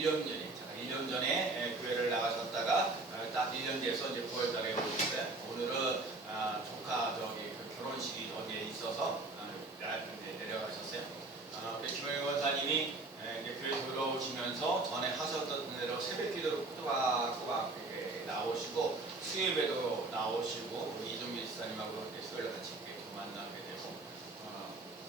1년 전에, 제가 1년 전에 교회를 나가셨다가 딱 1년 뒤에서 이제 9월 달에 오셨어요. 오늘은 조카 그 결혼식이 어디에 있어서 내려가셨어요. 우리 김영희 권사님이 이제 교회 들어오시면서 전에 하셨던 대로 새벽 기도로 꼬박꼬박 나오시고 수요예배도 나오시고 우리 이종민 지사님하고 수요일 같이 만나게 되고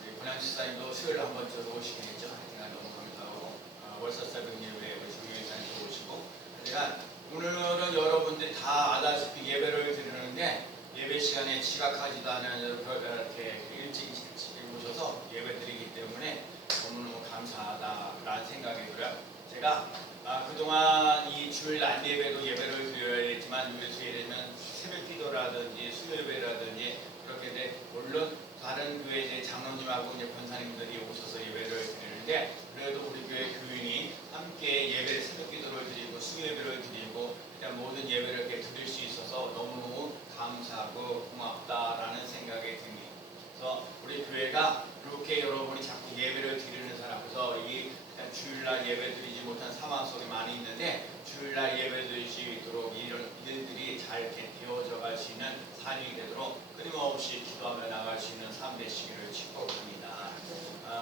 우리 권양 지사님도 수요일 한 번쯤 오시겠죠. 하여튼 너무 감사하고 월서사병예배 우리 정민 지사님도 오시고 하여간 오늘은 여러분들이 다 아다시피 예배를 드리는데 예배 시간에 지각하지도 않은 이렇게 일찍 오셔서 예배 드리기 때문에 너무너무 감사하다라는 생각이 들어요. 제가 그동안 이 주일 안 예배도 예배를 드려야 했지만 요새 되면 새벽 기도라든지 수요 예배라든지 그렇게 돼 물론 다른 교회 이제 장로님하고 이제 권사님들이 오셔서 예배를 드리는데 그래도 우리 교회 교인이 함께 예배를 새벽 기도를 드리고 수요 예배를 드리고 그냥 모든 예배를 이렇게 드릴 수 있어서 너무 감사하고 고맙다라는 생각이 듭니다. 그래서 우리 교회가 이렇게 여러분이 자꾸 예배를 드리는 사람, 그래서 이 주일날 예배 드리지 못한 상황 속에 많이 있는데 주일날 예배 드릴 수 있도록 이런 일들이 잘 이렇게 되어져 갈 수 있는 삶이 되도록 끊임없이 기도하며 나갈 수 있는 삶 되시기를 축복합니다.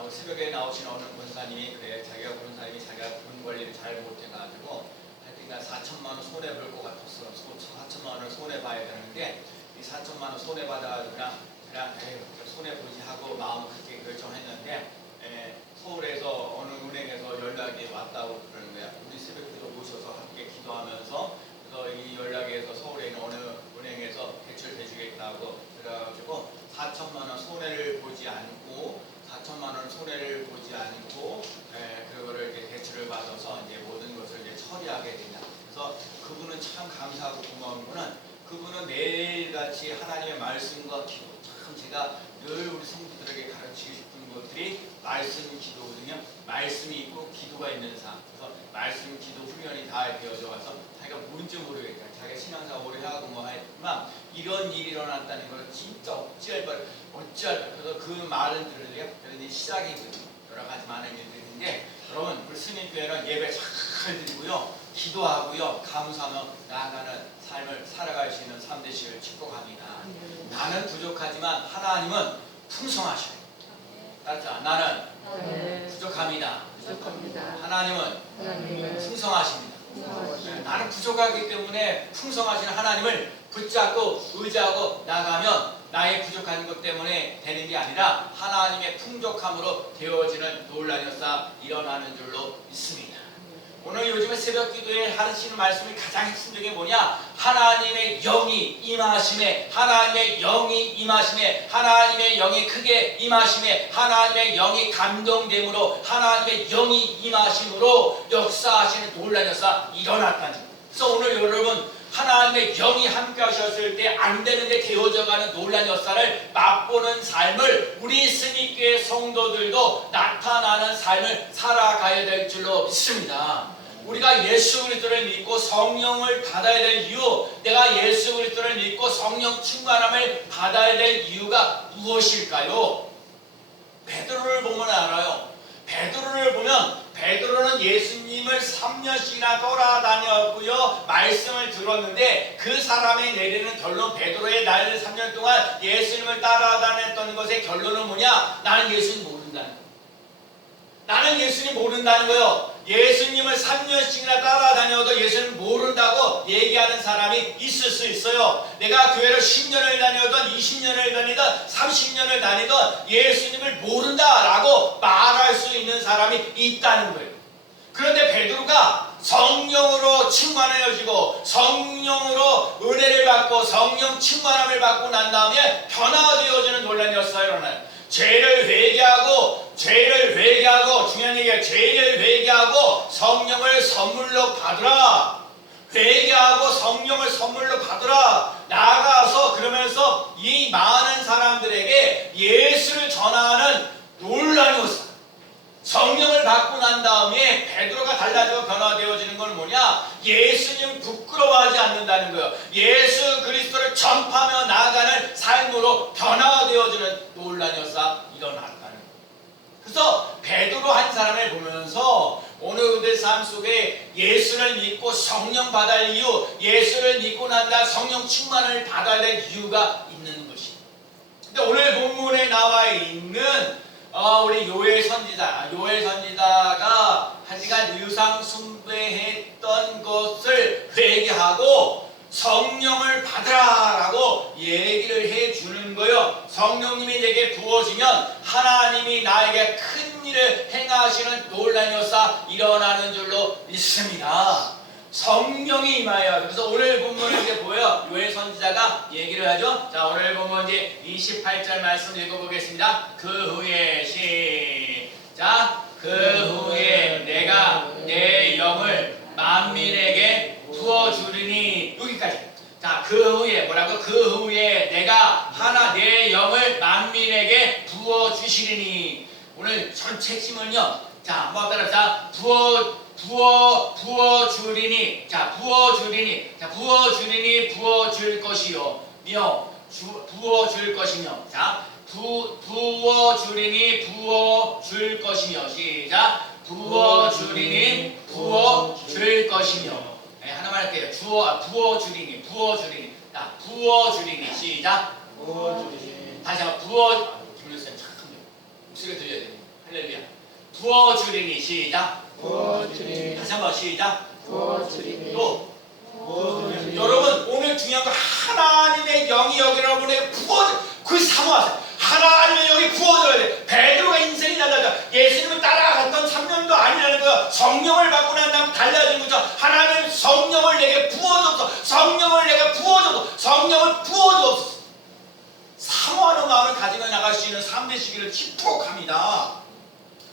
새벽에 나오신 어느 권사님이 그래 자기가 권사님이 자기가 돈 관리를 잘 못해가지고 하여튼 4천만 원 손해 볼 것 같았어. 4천만 원을 손해 봐야 되는데 이 4천만 원 손해 받아가지고 그냥 손해 보지 하고 마음 크게 결정했는데 서울에서 어느 은행에서 연락이 왔다고 그러는 거야. 우리 새벽기도 모셔서 함께 기도하면서 그래서 이 연락에서 서울에 있는 어느 은행에서 대출해 주겠다고 그래가지고 4천만 원 손해를 보지 않고 4천만 원 손해를 보지 않고 그거를 이렇게 대출을 받아서 이제 모든 것을 이제 처리하게 된다. 그래서 그분은 참 감사하고 고마운 거는 그분은 매일같이 하나님의 말씀과 기도 참 제가 늘 우리 성도들에게 가르치고 싶은 것들이 말씀 기도거든요. 말씀이 있고 기도가 있는 삶. 그래서 말씀 기도 훈련이 다 되어져 가서 자기가 뭔지 모르겠다. 자기가 신앙생활 오래 하고 뭐 했지만 이런 일이 일어났다는 걸 진짜 어찌할 바. 그래서 그 말을 들으려 그래서 이제 시작이거든요. 여러 가지 많은 일들인데 여러분 우리 스님교회는 예배 잘 드리고요. 기도하고요. 감사하며 나아가는 삶을 살아갈 수 있는 삶 되시기를 축복합니다. 나는 부족하지만 하나님은 풍성하셔요. 따뜻하 나는 부족합니다. 하나님은 풍성하십니다. 나는 부족하기 때문에 풍성하신 하나님을 붙잡고 의지하고 나가면 나의 부족한 것 때문에 되는 게 아니라 하나님의 풍족함으로 되어지는 놀라운 역사 일어나는 줄로 믿습니다. 오늘 요즘에 새벽 기도에 하시는 말씀이 가장 핵심적인 게 뭐냐? 하나님의 영이 임하심에, 하나님의 영이 임하심에, 하나님의 영이 크게 임하심에, 하나님의 영이 감동됨으로, 하나님의 영이 임하심으로 역사하시는 놀라운 역사 일어났다는 거예요. 그래서 오늘 여러분 하나님의 영이 함께 하셨을 때 안 되는데 되어져가는 놀라운 역사를 맛보는 삶을 우리 스님교회 성도들도 나타나는 삶을 살아가야 될 줄로 믿습니다. 우리가 예수 그리스도를 믿고 성령을 받아야 될 이유, 내가 예수 그리스도를 믿고 성령 충만함을 받아야 될 이유가 무엇일까요? 베드로를 보면 알아요. 베드로를 보면 베드로는 예수님을 3년씩이나 돌아다녔고요. 말씀을 들었는데 그 사람이 내리는 결론, 베드로의 나이를 3년 동안 예수님을 따라다녔던 것의 결론은 뭐냐? 나는 예수님 모른다는 거예요. 나는 예수님 모른다는 거예요. 예수님을 3년씩이나 따라다녀도 예수님 모른다고 얘기하는 사람이 있을 수 있어요. 내가 교회를 10년을 다니든 20년을 다니든 30년을 다니든 예수님을 모른다라고 말할 수 있는 사람이 있다는 거예요. 그런데 베드로가 성령으로 충만해지고 성령으로 은혜를 받고 성령 충만함을 받고 난 다음에 변화되어지는 놀라운 역사가 일어나요. 죄를 회개하고 중요한 얘기예요. 죄를 회개하고 성령을 선물로 받으라. 회개하고 성령을 선물로 받으라. 나아가서 그러면서 이 많은 사람들에게 예수를 전하는 놀라운 역사. 성령을 받고 난 다음에 베드로가 달라지고 변화되어지는 건 뭐냐? 예수님 부끄러워하지 않는다는 거예요. 예수 그리스도를 전파하며 나아가는 삶으로 변화되어지는 놀라운 역사 일어났다는 거예요. 그래서 베드로 한 사람을 보면서 오늘 우리의 삶 속에 예수를 믿고 성령 받을 이유, 예수를 믿고 난 다음 성령 충만을 받아야 될 이유가 있는 것이. 근데 오늘 본문에 나와 있는 우리 요엘 선지자가 하여간 유상 숭배했던 것을 회개하고 성령을 받으라라고 얘기를 해주는 거예요. 성령님이 내게 부어지면 하나님이 나에게 큰 일을 행하시는 놀라운 역사 일어나는 줄로 믿습니다. 성령이 임하여. 그래서 오늘 본문을 이제 보여 요엘 선지자가 얘기를 하죠. 자, 오늘 본문 이제 28절 말씀 읽어보겠습니다. 그 후에 시작. 그 후에 내가 내 영을 만민에게 부어주리니. 여기까지. 자, 그 후에 뭐라고? 그 후에 내가 내 영을 만민에게 부어주시리니. 오늘 전체 힘은요. 자, 한번 따라서 부어주리니. 자, 부어주리니. 자, 부어주리니 부어줄 것이요. 부어줄 것이며. 자, 부어주리니 부어줄 것이며. 시작. 부어주리니 부어줄 것이며. 네, 하나만 할게요. 부어주리니. 자, 부어주리니. 시작. 부어주리니. 다시 한번 김일선 착합니다. 목소리가 들려야 돼요. 할렐루야. 부어주리니. 시작. 부어주리니. 다시 한번 시작. 부어주리니. 또 여러분 오늘 중요한 거 하나님의 영이 여러분에게 그 사모하세요. 하나님의 영이 부어져야 돼. 베드로가 인생이 달라져. 예수님을 따라갔던 3년도 아니라는 거야. 성령을 받고 난 다음 달라진 거죠. 하나님 성령을 내게 부어줘서 성령을 내게 부어줘서 성령을 부어줘서 사모하는 마음을 가지고 나갈 수 있는 삶 되시기를 축복합니다.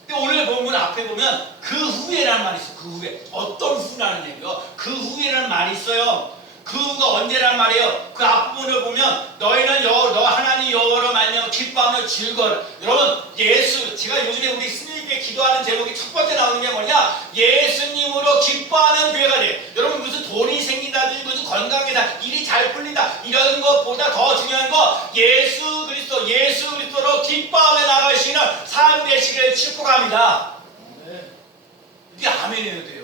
근데 오늘 본문 앞에 보면 그 후에라는 말이 있어요. 그 후에. 어떤 후라는 얘기요? 그 후에라는 말이 있어요. 그 후가 언제라는 말이에요? 그 앞부분을 보면 너희는 너 하나님 여호와로 말미암아 기뻐하며 즐거워라. 여러분 제가 요즘에 우리 스님께 기도하는 제목이 첫 번째 나오는 게 뭐냐? 예수님으로 기뻐하는 교회가 돼. 여러분 무슨 돈이 생긴다든지 무슨 건강이다 일이 잘 풀린다 이런 것보다 더 중요한 거 예수 그리스도로 기뻐하며 나갈 수 있는 삶 되시기를 축복합니다. 이게 아멘이어야 돼요.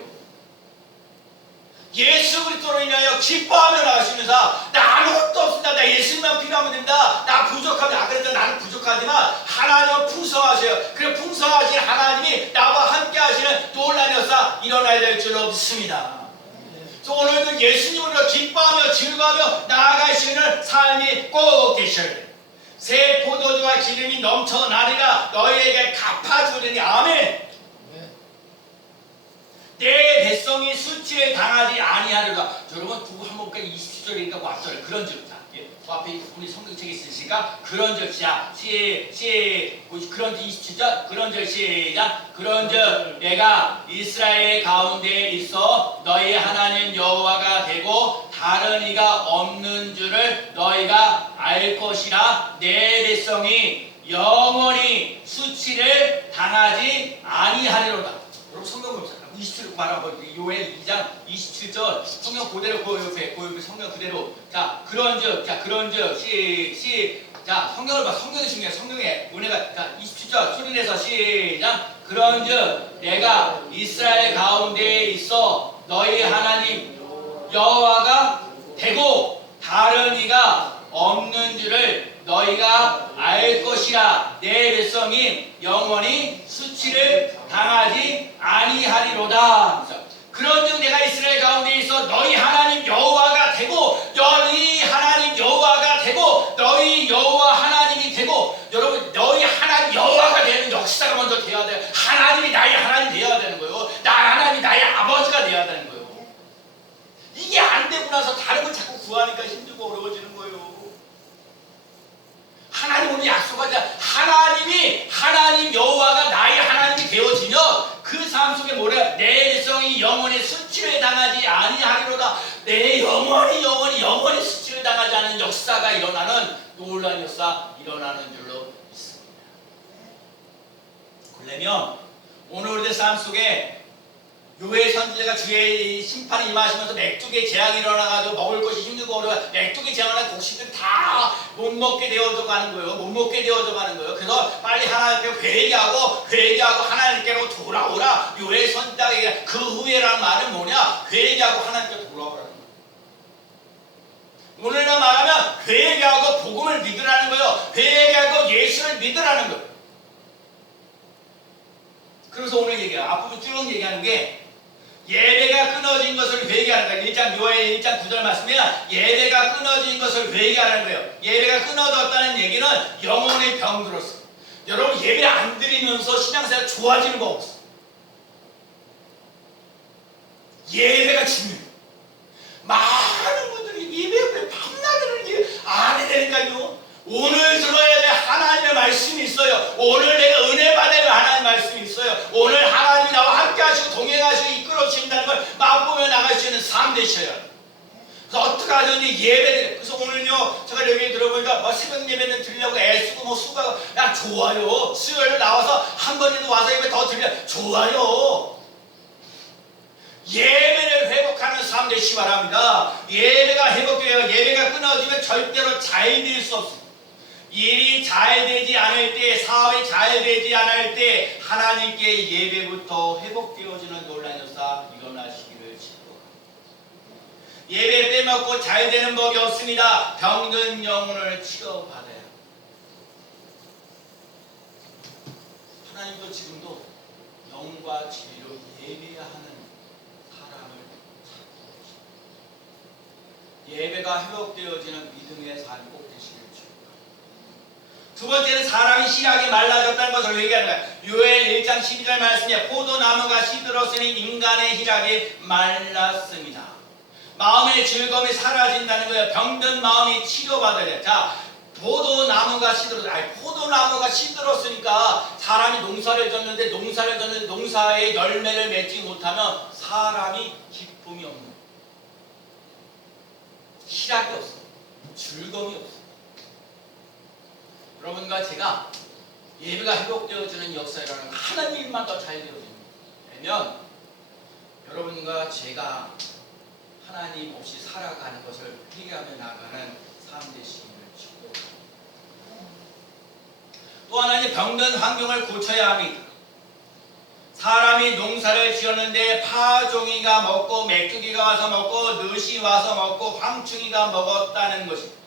예수 그리스도로 인하여 기뻐하며 나갈 수 있는 삶. 나 아무것도 없습니다. 나 예수님만 필요하면 된다. 나 부족합니다. 그래서 나는 부족하지만 하나님은 풍성하세요. 그래 풍성하신 하나님이 나와 함께 하시는 놀라운 역사 일어나야 될 줄로 믿습니다. 그래서 오늘도 예수님으로 기뻐하며 즐거워하며 나아갈 수 있는 삶이 꼭 되셔야 돼요. 새 포도주와 기름이 넘쳐나리라 너희에게 갚아주리니. 아멘. 내 백성이 수치에 당하지 아니하리라. 여러분 두고 한번 볼까요? 27절이니까 왔절 그런 절. 자, 그 앞에 우리 성경책에 있으시니까 그런 절 시작. 그런 절 27절 그런 절 시작. 그런 절 내가 이스라엘 가운데 있어 너희 하나님 여호와가 되고 다른 이가 없는 줄을 너희가 알 것이라. 내 백성이 영원히 수치를 당하지 아니하리로다. 여러분 성경 보세요. 27절 말하고 요엘 2장 27절 성경 그대로 그 옆에 성경 그대로. 자 그런즉 자 성경을 봐. 성경이 중요해. 성경에 은혜가. 자 27절 소리내서 시작. 그런즉 내가 이스라엘 가운데에 있어 너희 하나님 여호와가 되고 다른 이가 없는 줄을 너희가 알 것이라. 내 백성이 영원히 수치를 당하지 아니하리로다. 그런즉 내가 이스라엘 가운데 있어 너희 하나님 여호와가 되고 너희 하나님 여호와가 되고 너희 여호와 하나님이 되고. 여러분 너희 하나님 여호와가 되는 역사가 먼저 되어야 돼요. 하나님이 나의 하나님 되어야 되는 거예요. 하나님이 나의 아버지가 되어야 되는 거예요. 이게 안 되고 나서 다른 걸 자꾸 구하니까 힘들고 어려워지는 거예요. 하나님 오늘 약속하자. 하나님 여호와가 나의 하나님이 되어지면 그 삶 속에 뭐래? 내 백성이 영원히 수치를 당하지 아니하리로다. 내 영원히 수치를 당하지 않는 역사가 일어나는 놀라운 역사 일어나는 줄로 믿습니다. 그러면 오늘 우리의 삶 속에 요엘 선지자가 주의 심판이 임하시면서 메뚜기의 재앙이 일어나가지고 먹을 것이 힘들고 어려워 메뚜기 재앙을 곡식들이 다 못 먹게 되어져 가는 거예요. 못 먹게 되어져 가는 거예요. 그래서 빨리 하나님께 회개하고 하나님께로 돌아오라. 요의 선지자가 그 후에라는 말은 뭐냐? 회개하고 하나님께 돌아오라는 거예요. 오늘날 말하면 회개하고 복음을 믿으라는 거예요. 회개하고 예수를 믿으라는 거예요. 그래서 오늘 얘기해요. 앞부분 쭉 얘기하는 게 예배가 끊어진 것을 회개하는 거예요. 1장 요엘 1장 9절 말씀이면 예배가 끊어진 것을 회개하는 거예요. 예배가 끊어졌다는 얘기는 영혼의 병들었어요. 여러분 예배 안 드리면서 신앙생활 좋아지는 거 없어요. 예배가 중요해요. 많은 분들이 예배 밤낮을 안 해야 되니까요. 오늘 들어야 될 하나님의 말씀이 있어요. 오늘 내가 은혜 받아야 될 하나님의 말씀이 있어요. 오늘 하나님이 나와 함께 하시고 동행하시고 이끌어 주신다는 걸 맛보며 나갈 수 있는 삶 되셔야 돼요. 그래서 어떻게 하든지 예배를. 그래서 오늘요 제가 여기 들어보니까 새벽 예배는 드리려고 애쓰고 수고하고 야 좋아요. 수요일에 나와서 한 번이라도 와서 예배 더 드리려 좋아요. 예배를 회복하는 삶 되시기 바랍니다. 예배가 회복돼요. 예배가 끊어지면 절대로 잘 될 수 없습니다. 일이 잘 되지 않을 때, 사업이 잘 되지 않을 때 하나님께 예배부터 회복되어지는 놀라운 역사 일어나시기를 축복합니다. 예배 빼먹고 잘 되는 법이 없습니다. 병든 영혼을 치료받아야 합니다. 하나님도 지금도 영과 진리로 예배해야 하는 사람을 찾고 계십니다. 예배가 회복되어지는 믿음의 삶이 꼭 되시길 축복합니다. 두 번째는 사람이 씨락이 말라졌다는 것을 얘기하는 거예요. 요엘 1장 12절 말씀에 포도나무가 시들었으니 인간의 희락이 말랐습니다. 마음의 즐거움이 사라진다는 거예요. 병든 마음이 치료받아야 돼요. 자, 포도나무가 시들었으니까 사람이 농사를 졌는데 농사의 열매를 맺지 못하면 사람이 기쁨이 없는 거예요. 희락이 없어요. 즐거움이 없어요. 여러분과 제가 예배가 회복되어지는 역사라는 하나님 일만 더 잘 되어집니다. 왜냐하면 여러분과 제가 하나님 없이 살아가는 것을 회개하며 나가는 삶 되시기를 축복합니다. 또 하나는 병든 환경을 고쳐야 합니다. 사람이 농사를 지었는데 파종이가 먹고 메뚜기가 와서 먹고 늦이 와서 먹고 황충이가 먹었다는 것입니다.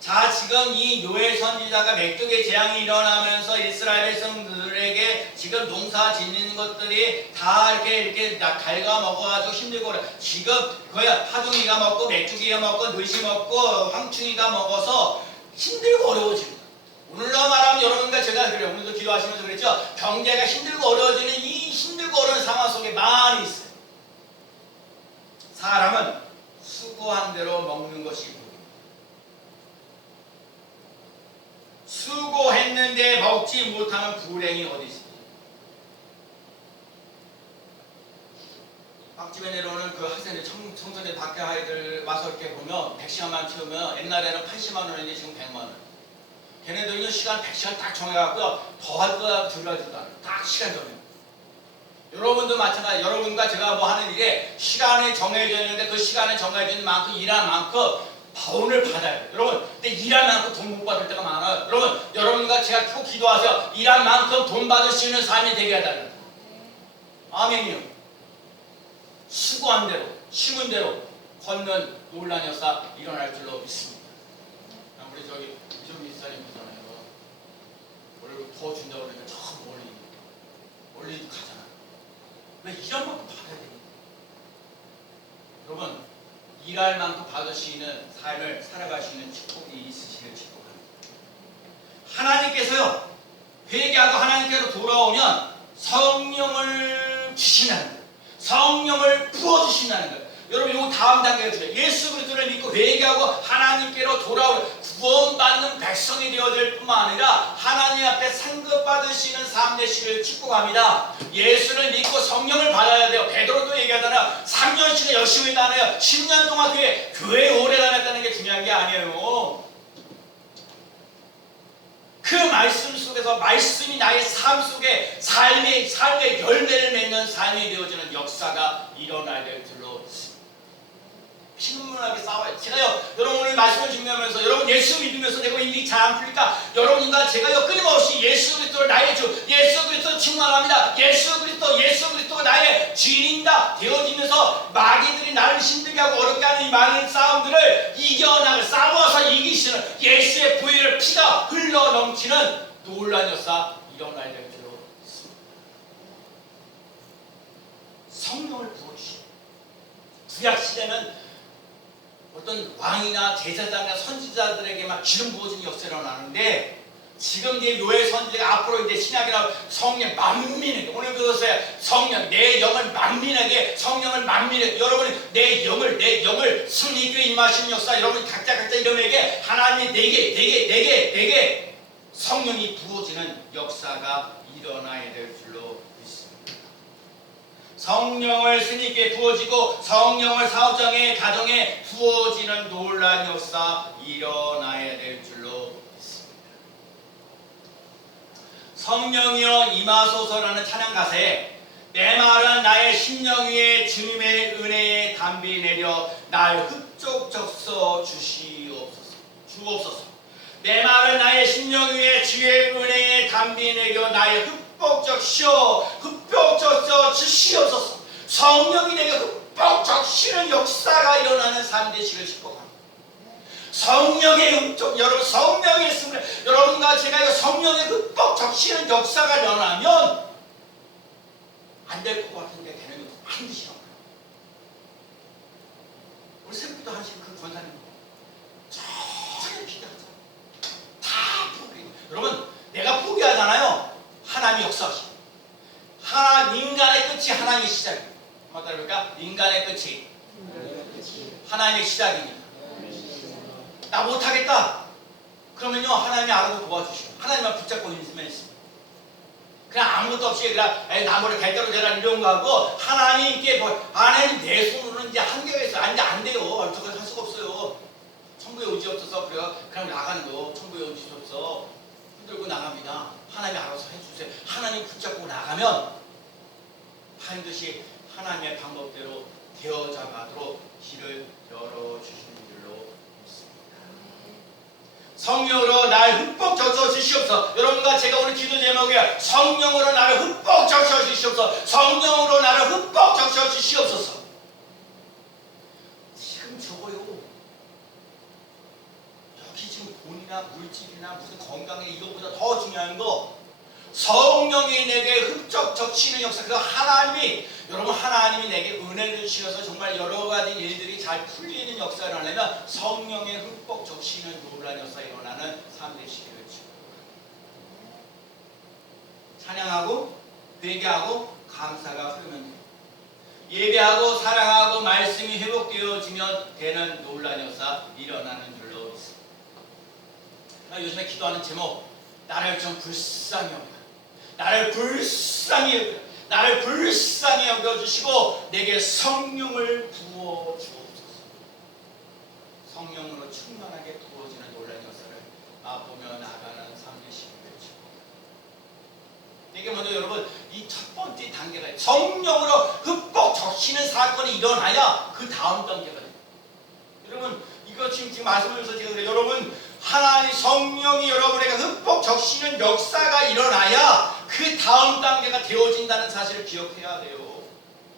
자, 지금 이 요엘 선지자가 메뚜기 재앙이 일어나면서 이스라엘 백성들에게 지금 농사 짓는 것들이 다 이렇게 갉아 먹어가지고 힘들고 그래. 지금 거의 파종이가 먹고 메뚜기가 먹고 늦이 먹고 황충이가 먹어서 힘들고 어려워집니다. 오늘로 말하면 여러분과 제가 그래요. 오늘도 기도하시면서 그랬죠. 경제가 힘들고 어려워지는 이 힘들고 어려운 상황 속에 많이 있어요. 사람은 수고한 대로 먹는 것이 수고했는데 먹지 못하면 불행이 어디 있습니까? 빵집에 내려오는 그 학생들, 청소년 밖에 아이들 와서 이렇게 보면 100시간만 채우면 옛날에는 80만 원인데 지금 100만 원. 걔네들은 시간 100시간 딱 정해갖고요. 더 할 거야, 덜 할 거야. 딱 시간 정해. 여러분도 마찬가지. 여러분과 제가 뭐 하는 일에 시간이 정해져 있는데 그 시간에 정해져 있는 만큼 일한 만큼 돈을 받아요. 여러분, 근데 일한 만큼 돈 못 받을 때가 많아요. 여러분과 제가 꼭 기도하세요. 일한 만큼 돈 받을 수 있는 삶이 되게 해달라고. 아멘이요. 수고한 대로, 심은 대로 걷는 놀라운 역사 일어날 줄로 믿습니다. 우리 저기 비전 미사님 보잖아요. 월급 더 준다고 그러니까 저 멀리 가잖아. 왜 일한 만큼 받아야 됩니까? 여러분, 일할 만큼 받을 수 있는 삶을 살아갈 수 있는 축복이 있으시길 축복합니다. 하나님께서요, 회개하고 하나님께로 돌아오면 성령을 주신다는 거예요. 성령을 부어주신다는 거예요. 여러분, 이거 다음 단계가 돼요. 예수 그리스도를 믿고 회개하고 하나님께로 돌아오는 구원받는 백성이 되어질 뿐만 아니라 하나님 앞에 상급받을 수 있는 삶 되시기를 축복합니다. 예수를 믿고 성령을 받아야 돼요. 베드로도 얘기하잖아요. 3년씩은 열심히 다녀요. 10년 동안 교회 오래 다녔다는 게 중요한 게 아니에요. 그 말씀 속에서 말씀이 나의 삶 속에 삶의 열매를 맺는 삶이 되어지는 역사가 일어나야 될 줄로 신문하게 싸워요. 제가요, 여러분 오늘 말씀을 준비하면서 여러분 예수 믿으면서 내가 일이 잘 안 풀릴까? 여러분과 제가요 끊임없이 예수 그리스도를 나의 주, 예수 그리스도 충만합니다. 예수 그리스도가 나의 주인이다 되어지면서 마귀들이 나를 힘들게 하고 어렵게 하는 이 많은 싸움들을 이겨나가 싸워서 이기시는 예수의 보혈의 피가 흘러 넘치는 놀라운 역사 일어나야 될 줄로 성령을 부어주시고 구약 시대는 어떤 왕이나 제사장이나 선지자들에게만 기름 부어지는 역사가 일어나는데 지금 이제 요엘 선지자가 앞으로 이제 신약이나 성령 만민에게 오늘 그것에 성령 내 영을 만민에게 성령을 만민에게 여러분이 내 영을 승리 있게 임하시는 역사 여러분 각자 이름에게 하나님이 내게 성령이 부어지는 역사가 일어나야 될 줄로 믿습니다. 성령을 스님께 부어지고 성령을 사업장에 가정에 부어지는 놀라운 역사 일어나야 될 줄로 믿습니다. 성령이여 임하소서라는 찬양 가사에 내 말은 나의 심령 위에 주님의 은혜의 담비 내려 날 흡족 적서 주옵소서. 내 말은 나의 심령 위에 주의 은혜의 담비 내려 나의 흡족 적서 주시옵소서. 성령이 내게 흡족 적시는 역사가 일어나는 삶 되시길 축복합니다. 성령의 흡족, 여러분 성령의 있으면 여러분과 제가 성령의 흡족 적시는 역사가 일어나면 안 될 것 같은데 되는 것도 반드시 일어나요. 우리 새벽기도 하시는 그 권사님 전혀 기대하죠. 다 포기. 여러분 내가 포기하잖아요. 하나님이 역사하시고 인간의 끝이 하나님의 시작입니다. 맞다 그러니까 인간의 끝이 하나님의 시작입니다. 나 못하겠다. 그러면요 하나님이 알아서 도와주시고 하나님만 붙잡고 있으면 있습니다. 그냥 아무것도 없이 그냥 나무를 대대로 되라 이런 거 하고 하나님께 하나님 내 손으로는 이제 한계가 있어요. 안 돼요. 어떻게 할 수가 없어요. 천국에 의지 없어서 그냥 나가는 거. 천국에 의지 없어 흔들고 나갑니다. 하나님이 알아서 해주세요. 하나님 붙잡고 나가면 반드시 하나님의 방법대로 되어져가도록 길을 열어주시는 줄로 믿습니다. 성령으로 날 흠뻑 적셔 주시옵소서. 여러분과 제가 오늘 기도 제목이 성령으로 나를 흠뻑 적셔 주시옵소서. 성령으로 나를 흠뻑 적셔 주시옵소서. 지금 저거요. 여기 지금 돈이나 물질이나 무슨 건강에 이것보다 더 중요한 거 성령이 내게 흡족 적시는 역사. 그 하나님이 내게 은혜를 주셔서 정말 여러 가지 일들이 잘 풀리는 역사를 하려면 성령의 흡복 적시는 놀라운 역사 일어나는 삶 되시기를 축복합니다. 찬양하고 회개하고 감사가 흐르면 돼요. 예배하고 사랑하고 말씀이 회복되어지면 되는 놀라운 역사 일어나는 줄로 있습니다. 요즘에 기도하는 제목 나를 좀 불쌍히 여겨. 나를 불쌍히 여겨주시고 내게 성령을 부어 주옵소서. 성령으로 충만하게 부어지는 놀라운 역사를 맛보며 나가는 삶 되시기를 축복합니다. 이게 먼저 여러분 이 첫 번째 단계가 성령으로 흠뻑 적시는 사건이 일어나야 그 다음 단계가 됩니다. 여러분 이거 지금 말씀하면서 제가 그래요. 여러분 하나님 성령이 여러분에게 흠뻑 적시는 역사가 일어나야 그 다음 단계가 되어진다는 사실을 기억해야 돼요.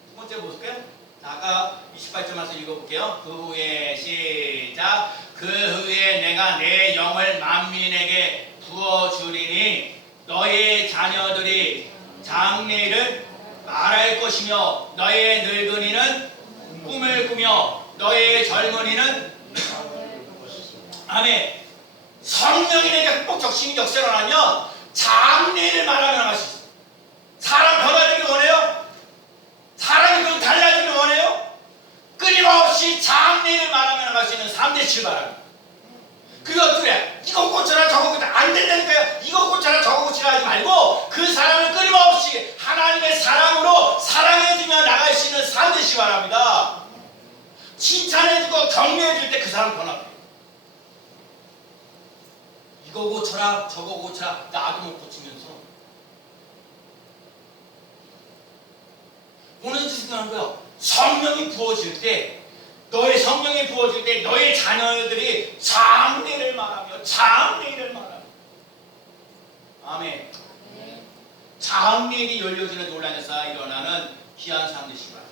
두 번째 볼까요? 아까 28절 말씀 읽어볼게요. 그 후에 시작. 그 후에 내가 내 영을 만민에게 부어주리니 너의 자녀들이 장래를 말할 것이며 너의 늙은이는 꿈을 꾸며 너의 젊은이는 아멘. 성령이 내게 흠뻑 적시는 역사를 하면 장래를 말하며 나갈 수 있어요. 사람 변화되길 원해요? 사람이 좀 달라지길 원해요? 끊임없이 장래를 말하며 나갈 수 있는 3대 출발합니다. 그게 어떻게 이거 고쳐라 저거 고쳐라 안 된다니까요. 이거 고쳐라 저거 고쳐라 하지 말고 그 사람을 끊임없이 하나님의 사랑으로 사랑해주며 나갈 수 있는 3대 출발합니다. 칭찬해주고 격려해줄 때 그 사람 변화돼요. 이거 고쳐라 저거 고쳐라 나도 못 고치면서 오늘 중요한 거야. 성령이 부어질 때 너의 성령이 부어질 때 너의 자녀들이 장래를 말하며 장래를 말하며 아멘. 장래일이 열려지는 논란 역사가 일어나는 귀한 사람들이시구나.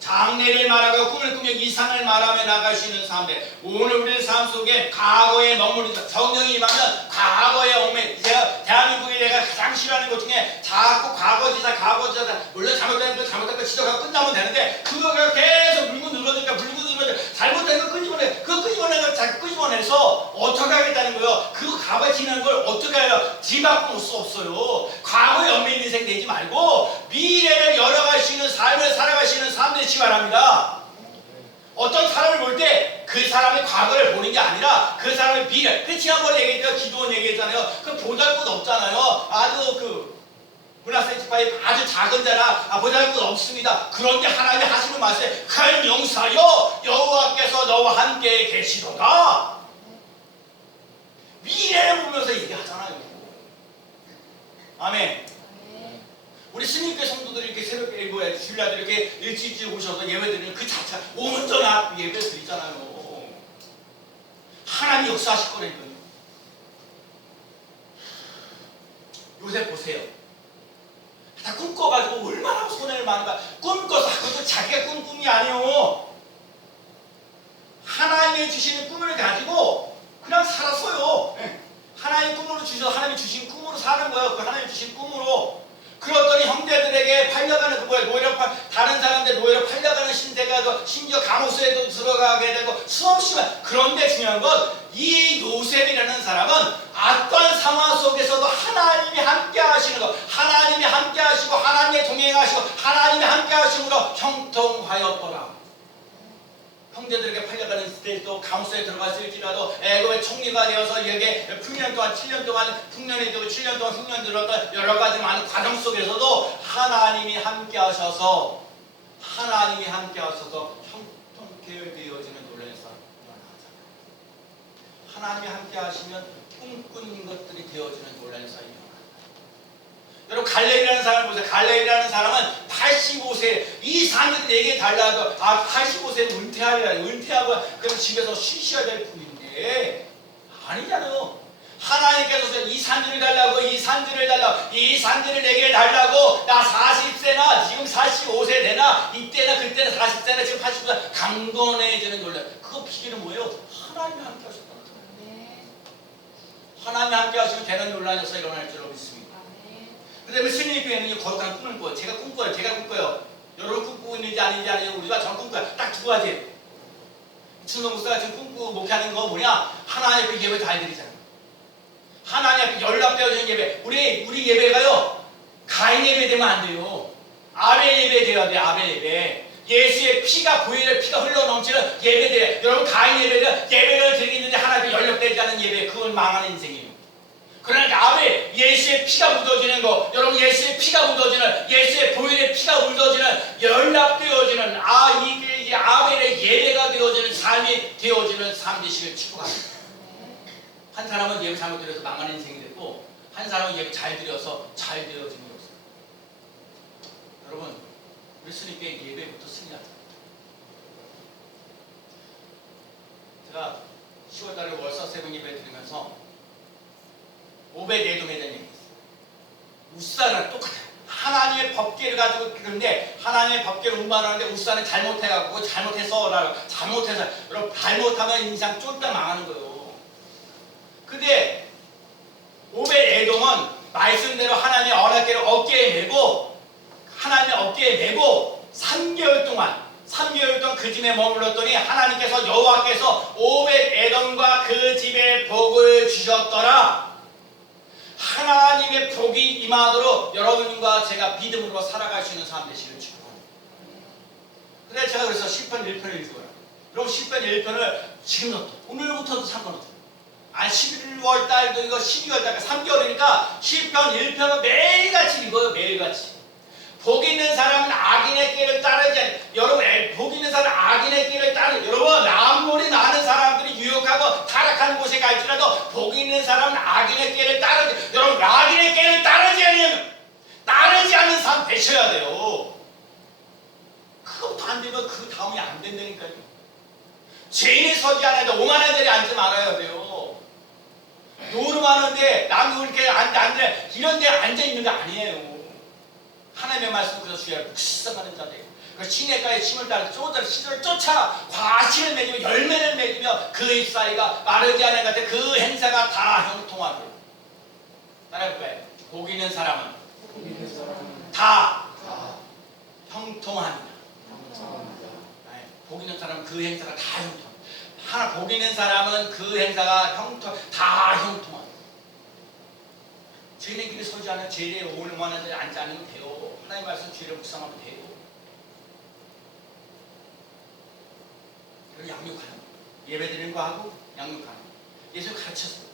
장래를 말하고 꿈을 꾸며 이상을 말하며 나갈 수 있는 사람들. 오늘 우리의 삶 속에 과거에 머무르다 성령이 임하면 과거에 얽매 제가 대한민국에 내가 가장 싫어하는 것 중에 자꾸 과거지사 물론 잘못된 거 지적하고 끝나면 되는데 그거가 계속 물고 늘어지니까 잘못된 거 끄집어내 그 끄집어내서 자꾸 끄집어내서 어떻게 하겠다는 거예요. 그 과거에 지난 걸 어떻게 해요. 뒤바꿀 수 없어요. 과거에 얽매인 인생 되지 말고 미래를 열어갈 수 있는 삶을 살아갈 수 있는 사람들이 바랍니다. 어떤 사람을 볼 때 그 사람의 과거를 보는 게 아니라 그 사람의 미래. 그 지난번에 얘기했죠. 기도원 얘기했잖아요. 그 보잘것 없잖아요. 아주 그 문화세 지파의 아주 작은 자라 보잘것 없습니다. 그런데 하나님이 하시는 말씀에 큰 용사여 여호와께서 너와 함께 계시도다. 미래를 보면서 얘기하잖아요. 아멘. 우리 스님교회 성도들이 이렇게 새벽에 주일날 이렇게 일찍 오셔서 예배드리는 그 자체 온전히 예배 드리잖아요. 하나님 역사하실 거라니까요. 요새 보세요. 다 꿈꿔가지고 얼마나 손해를 많이 봐. 꿈꿔서 그것도 자기가 꾼 꿈이 아니에요. 하나님이 주시는 꿈을 가지고 그냥 살았어요. 하나님 꿈으로 주셔서 하나님이 주신 꿈으로 사는 거예요. 그 하나님 주신 꿈으로. 그렇더니 형제들에게 팔려가는 그 뭐야 다른 사람들 노예로 팔려가는 신세가 심지어 감옥소에도 들어가게 되고 수없이 그런데 중요한 건 이 요셉이라는 사람은 어떤 상황 속에서도 하나님이 함께 하시는 거 하나님이 함께 하시고 하나님의 동행하시고 하나님이 함께 하심으로 형통하였더라. 형제들에게 팔려가는 때도 감옥소에 들어갔을지라도 애굽의 총리가 되어서 여기에 8년 동안 7년 동안 흉년이 되고 7년 동안 흉년 들었던 여러 가지 많은 과정 속에서도 하나님이 함께 하셔서 형통케 되어지는 놀라운 사람 일어나잖아요. 하나님이 함께 하시면 꿈꾸는 것들이 되어지는 놀라운 사람이 일어납니다. 여러분 갈렙이라는 사람을 보세요. 갈렙이라는 사람은 85세 이 산들이 내게 달라도 85세는 은퇴하고 그럼 집에서 쉬셔야 될 뿐인데 아니잖아요. 하나님께서 이 산들을 달라고 이 산들을 내게 달라고 나 40세나 지금 45세 되나 이때나 그때나 40세나 지금 80세 강건해지는 놀라. 그거 비결은 뭐예요? 하나님이 함께 하셨다는 거예요. 하나님이 함께 하시면 되는 논란에서 일어날 줄 믿습니다. 그 다음에 스님의 교회는 거룩한 꿈을 꿔요. 제가 꿈꿔요. 여러분 꿈꾸고 있는지 아닌지 우리가 전 꿈꿔요. 딱 두 가지. 준성 목사가 지금 꿈꾸고 목회하는 거 뭐냐? 하나님 앞에 예배 잘 드리잖아요. 하나님 앞에 연락되어지는 예배. 우리 예배가요. 가인 예배 되면 안 돼요. 아벨 예배 되어야 돼요. 아벨 예배. 예수의 피가 흘러넘치는 예배 돼요. 여러분 가인 예배를 드리는데 하나님 앞에 연락되지 않은 예배. 그건 망하는 인생이에요. 그러니까 아벨 예수의 피가 묻어지는 거 여러분 예수의 피가 묻어지는 예수의 보혈의 피가 묻어지는 연락되어지는 이게 아벨의 예배가 되어지는 삶이 되어지는 삶 되시길 축복합니다. 한 사람은 예배 잘못 드려서 망하는 인생이 됐고 한 사람은 예배 잘 드려서 잘 되어지는 것입니다. 여러분 우리 스님께 예배부터 승리하자. 제가 10월달에 월서 새벽 예배 드리면서 오벳에돔에 대한 얘기 있어요. 우사랑 똑같아요. 하나님의 법계를 가지고 그런데 하나님의 법계를 운반하는데 우사는 잘못해서 여러분 잘못하면 인상 쫄딱 망하는 거예요. 근데 오벳에돔은 말씀대로 하나님의 언약궤를 어깨에 메고 3개월 동안 그 집에 머물렀더니 하나님께서 여호와께서 오벳에돔과 그 집에 복을 주셨더라. 하나님의 복이 임하도록 여러분과 제가 믿음으로 살아갈 수 있는 사람 되시길 축복합니다. 그래서 제가 그래서 시편 1편을 읽어요. 여러분 시편 1편을 지금부터 오늘부터도 상관없어요. 11월 달도 이거 12월 달까지 3개월이니까 시편 1편을 매일같이 읽어요. 매일같이. 복 있는 사람은 악인의 길을 따르지 않아요. 여러분 복 있는 사람은 악인의 길을 따르지. 여러분 아무리 많은 사람들이 유혹하고 타락하는 곳에 갈지라도 복 있는 사람은 악인의 꾀를 따르지. 여러분, 악인의 꾀를 따르지 않는 삶 되셔야 돼요. 그것도 안 되면 그 다음이 안 된다니까요. 죄인이 서지 않아야 돼. 오만한 자리에 앉지 말아야 돼요. 노름하는데 남 이렇게 앉아 이런 데 앉아 있는 게 아니에요. 하나님의 말씀을 그래서 주의하고 묵상하는 자들. 그 시냇가에 심을 따라 씨를 쫓아 과실을 맺으며 열매를 맺으며 그 잎사이가 마르지 않은 것 같아. 그 행사가 다 형통하고. 따라해볼까요? 복 있는 사람은 다 형통합니다. 복 있는 사람은 그 행사가 다 형통. 하나 복 있는 사람은 그 행사가 다 형통합니다. 죄인의 길에 서지 않은 죄에 오만한 자리에 앉지 않으면 돼요. 하나님 말씀 죄를 묵상하면 돼요. 그리고 양육하는 예배드리는 거 하고 양육하는 거. 예수 가르쳤어요.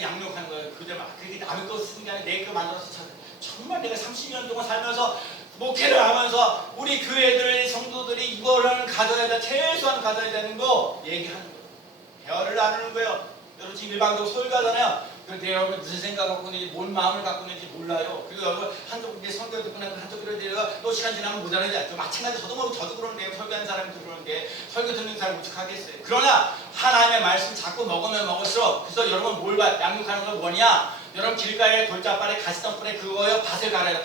양육하는 거예요. 그대로 막 그게 남의 거 쓰는 게 아니라 내 거 만들어서 정말 내가 30년 동안 살면서 목회를 하면서 우리 교회들 성도들이 이거를 가져야 돼. 최소한 가져야 되는 거 얘기하는 거예요. 대화를 나누는 거예요. 여러분 지금 일방적으로 설교하잖아요. 그런데 여러분 무슨 생각 갖고 있는지 뭔 마음을 갖고 있는지 몰라요. 그리고 여러분 한쪽 이제 설교 듣고 나면 한쪽 그런 데가 또 시간 지나면 못 알아듣죠. 마찬가지 저도 그러는데요. 설교하는 사람이 그러는데 설교 듣는 사람이 어떡하겠어요. 그러나 하나님의 말씀 자꾸 먹으면 먹을수록 그래서 여러분 뭘 봐? 양육하는 건 뭐냐? 여러분 길가에 돌짝발에 가시덤불에 그거요 밭을 갈아야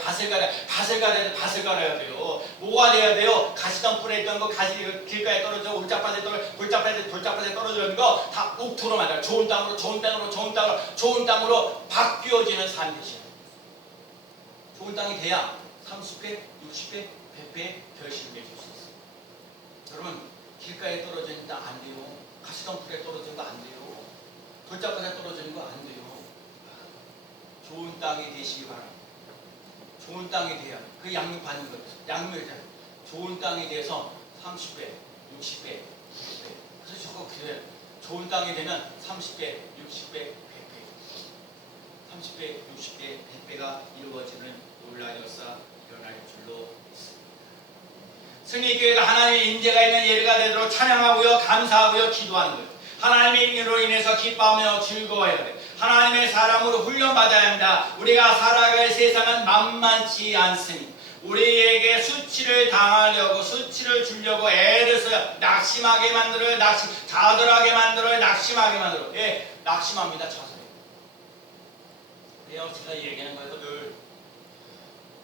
돼요. 뭐가 돼야 돼요? 가시덤불에 있던 거 길가에 떨어져 돌짝밭에 떨어져 있는 거 다 옥토로 만들어 좋은 땅으로 바뀌어지는 삶이 되시죠. 좋은 땅이 돼야 30배, 60배, 100배 결실을 맺을 수 있어요. 여러분 길가에 떨어지는 땅 안 돼요. 가시덤불에 떨어지는 거 안 돼요. 돌짝밭에 떨어지는 거 안 돼요. 좋은 땅이 되시기 바랍니다. 좋은 땅이 돼야 그 양육받는 거예요. 양육이잖아요. 좋은 땅이 돼서 30배, 60배, 100배. 그래서 저거 그래요. 좋은 땅이 되면 30배, 60배, 100배. 30배, 60배, 100배가 이루어지는 놀라운 역사 일어날 줄로 있습니다. 승리교회가 하나님의 임재가 있는 예배가 되도록 찬양하고요, 감사하고요, 기도하는 거예요. 하나님의 인으로 인해서 기뻐하며 즐거워해야 돼. 하나님의 사람으로 훈련받아야 합니다. 우리가 살아갈 세상은 만만치 않습니다. 우리에게 수치를 당하려고 수치를 주려고 애를 써요. 낙심하게 만들어요. 좌절하게 만들어요. 낙심하게 만들어요. 예, 낙심합니다. 좌절해요. 왜요? 제가 얘기하는 거예요. 늘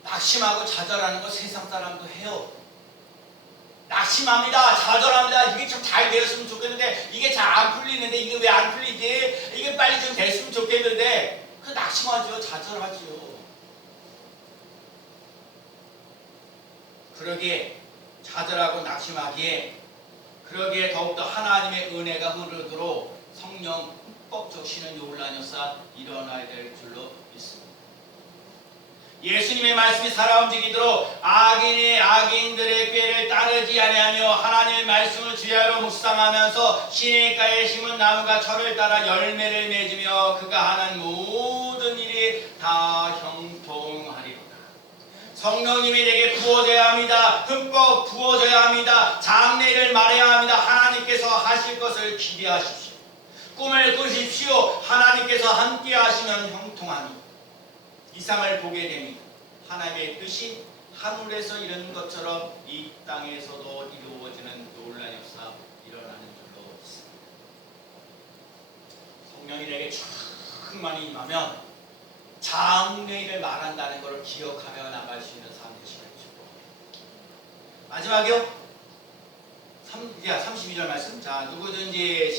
낙심하고 좌절하는 거 세상 사람도 해요. 낙심합니다. 좌절합니다. 이게 좀 잘 되었으면 좋겠는데 이게 잘 안 풀리는데 이게 왜 안 풀리지? 이게 빨리 좀 됐으면 좋겠는데 그 낙심하죠. 좌절하죠. 그러기에 좌절하고 낙심하기에 그러기에 더욱더 하나님의 은혜가 흐르도록 성령 흠뻑 적시는 요울란 역사 일어나야 될 줄로 믿습니다. 예수님의 말씀이 살아 움직이도록 악인들의 꾀를 따르지 아니하며 하나님의 말씀을 주야로 묵상하면서 시냇가에 심은 나무가 철을 따라 열매를 맺으며 그가 하는 모든 일이 다 형통하리로다. 성령님이 내게 부어져야 합니다. 흠뻑 부어져야 합니다. 장래를 말해야 합니다. 하나님께서 하실 것을 기대하십시오. 꿈을 꾸십시오. 하나님께서 함께 하시면 형통하니 이상을 보게 됩니다. 하나님의 뜻이 하늘에서 이루어진 것처럼 이 땅에서도 이루어지는 놀라운 역사 일어나는 줄로 있습니다. 성령이 내게 충만히 임하면 장래일을 말한다는 것을 기억하며 나갈 수 있는 삶 되시겠죠. 마지막이요. 32절 말씀. 자, 누구든지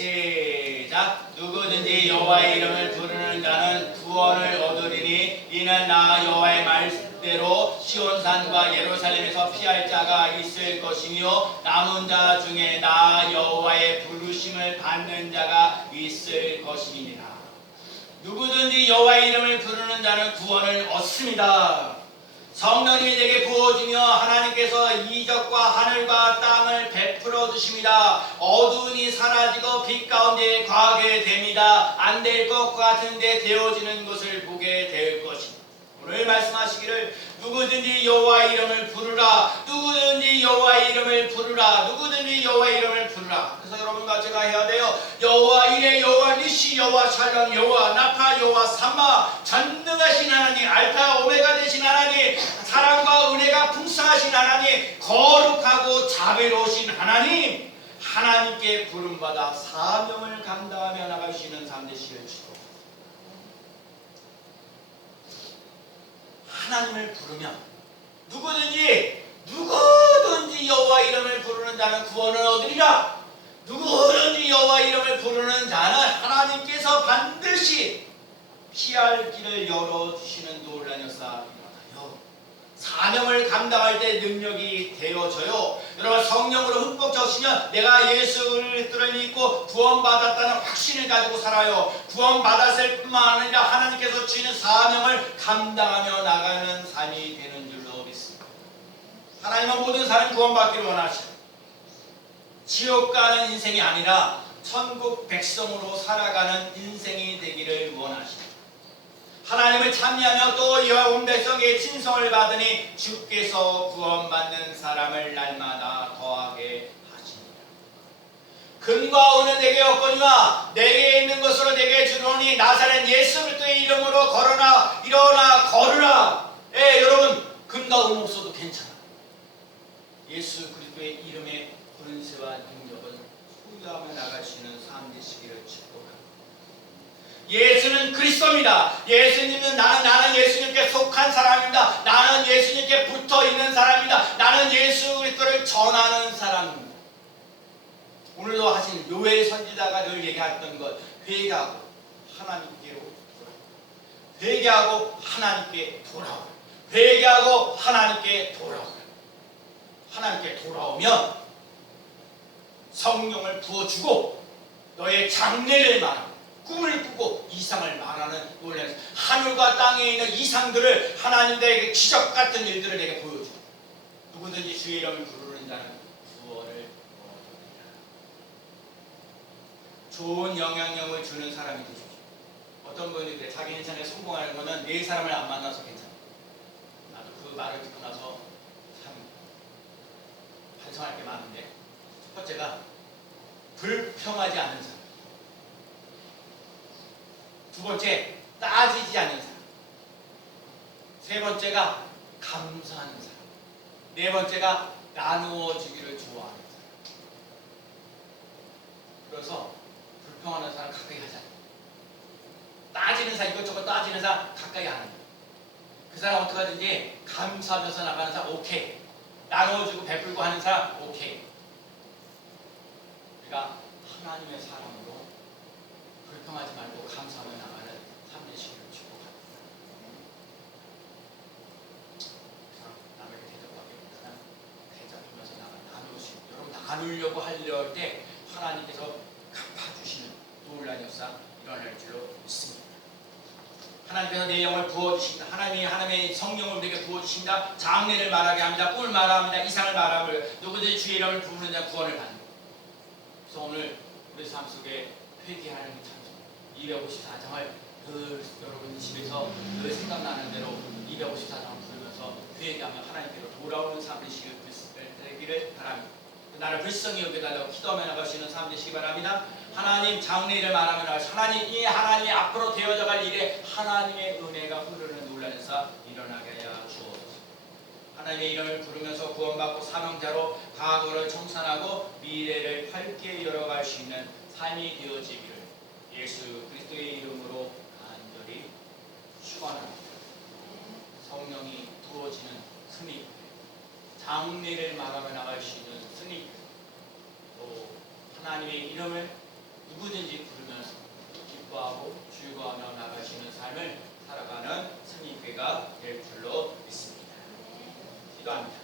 시작. 누구든지 여호와의 이름을 부르는 자는 구원을 얻으리니 이는 나 여호와의 말대로 시온산과 예루살렘에서 피할 자가 있을 것이며 남은 자 중에 나 여호와의 부르심을 받는 자가 있을 것이니라. 누구든지 여호와의 이름을 부르는 자는 구원을 얻습니다. 성령님이 내게 부어주며 하나님께서 이적과 하늘과 땅을 베풀어 주십니다. 어두운이 사라지고 빛 가운데 거하게 됩니다. 안 될 것 같은데 되어지는 것을 보게 될 것입니다. 오늘 말씀하시기를 누구든지 여호와의 이름을 부르라. 누구든지 여호와의 이름을 부르라. 누구든지 여호와의 이름을 부르라. 그래서 여러분과 제가 해야 돼요. 여호와 이레 여호와 니시 니시 여호와 샬롬 여호와 나파 여호와 삼마 전능하신 하나님 알파 오메가 되신 하나님 사랑과 은혜가 풍성하신 하나님 거룩하고 자비로우신 하나님 하나님께 부름받아 사명을 감당하며 나가시는 삶되시길 축복합니다. 하나님을 부르면 누구든지 여호와 이름을 부르는 자는 구원을 얻으리라. 누구든지 여호와 이름을 부르는 자는 하나님께서 반드시 피할 길을 열어주시는 놀라운 역사 일어나요. 사명을 감당할 때 능력이 되어져요. 여러분 성령으로 흠뻑 적시면 내가 예수 그리스도를 믿고 구원받았다는 확신을 가지고 살아요. 구원받았을 뿐만 아니라 하나님께서 주시는 사명을 감당하며 나가는 삶이 되는 줄로 믿습니다. 하나님은 모든 사람 구원받기를 원하시고 지옥 가는 인생이 아니라 천국 백성으로 살아가는 인생이 되기를 원하십니다. 하나님을 찬미하며 또 이와 온 백성의 친성을 받으니 주께서 구원받는 사람을 날마다 더하게 하십니다. 금과 은은 내게 없거니와 내게 있는 것으로 내게 주노니 나사렛 예수 그리스도의 이름으로 걸어라 일어나 걸으라. 예, 여러분 금과 은 없어도 괜찮아. 예수 그리스도의 이름의 권세와 능력은 소유하며 나가시는 삶 되시기를 축복합니다. 예수는 그리스도입니다. 예수님은 나는 예수님께 속한 사람입니다. 나는 예수님께 붙어있는 사람입니다. 나는 예수 그리스도를 전하는 사람입니다. 오늘도 하신 요엘 선지자가 늘 얘기했던 것 회개하고 하나님께로 돌아오라. 회개하고 하나님께 돌아오라. 회개하고 하나님께 돌아오라. 하나님께 돌아오면 성령을 부어주고 너의 장래를 말하고 꿈을 꾸고 이상을 말하는 놀라운 하늘과 땅에 있는 이상들을 하나님 내게 기적 같은 일들을 내게 보여주고 누구든지 주의 이름을 부르는 자는 구원을 얻으리라. 좋은 영향력을 주는 사람이 되십시오. 어떤 분이 그래 자기 인생에 성공하는 거는 네 사람을 안 만나서 괜찮아. 나도 그 말을 듣고 나서 참 반성할 게 많은데 첫 번째가 불평하지 않는 사람. 두 번째, 따지지 않는 사람. 세 번째가 감사하는 사람. 네 번째가 나누어 주기를 좋아하는 사람. 그래서 불평하는 사람 가까이 하지 않아요. 따지는 사람, 이것저것 따지는 사람 가까이 안 합니다. 그 사람 어떻게 하든지 감사하면서 나가는 사람 오케이. 나누어 주고 베풀고 하는 사람 오케이. 우리가 하나님의 사람으로 불평하지 말고 감사하며 나가는 삶 되시기를 축복합니다. 남에게 대접하기보다는 대접하면서 나누시고 여러분 나누려고 하려 때 하나님께서 갚아주시는 놀라운 역사 일어날 줄로 믿습니다. 하나님께서 내 영을 부어주신다. 하나님의 성령을 내게 부어주신다. 장래를 말하게 합니다. 꿈을 말합니다. 이상을 말하며 누구든지 주의 이름을 부르는 자 구원을 받는다. 그래서 오늘 우리 삶 속에 회개하는 찬송 254장을 늘 여러분 집에서 늘 생각나는 대로 254장을 부르면서 회개하며 하나님께로 돌아오는 삶 되기를 바랍니다. 나를 불쌍히 여겨달라고 기도하며 나갈 수 있는 삶 되시기 바랍니다. 하나님 장래를 말하며 나갈 하나님이 앞으로 되어져갈 일에 하나님의 은혜가 흐르는 놀라운 사 일어나게 하여 주옵소서. 하나님의 이름을 부르면서 구원받고 사명자로 과거를 청산하고 미래를 밝게 열어갈 수 있는 삶이 되어지기를 예수 그리스도의 이름으로 간절히 축원합니다. 성령이 부어지는 승리, 장래를 말하며 나갈 수 있는 승리, 또 하나님의 이름을 누구든지 부르면서 기뻐하고 즐거워하며 나가시는 삶을 살아가는 승리교회가 될 줄로 믿습니다. 기도합니다.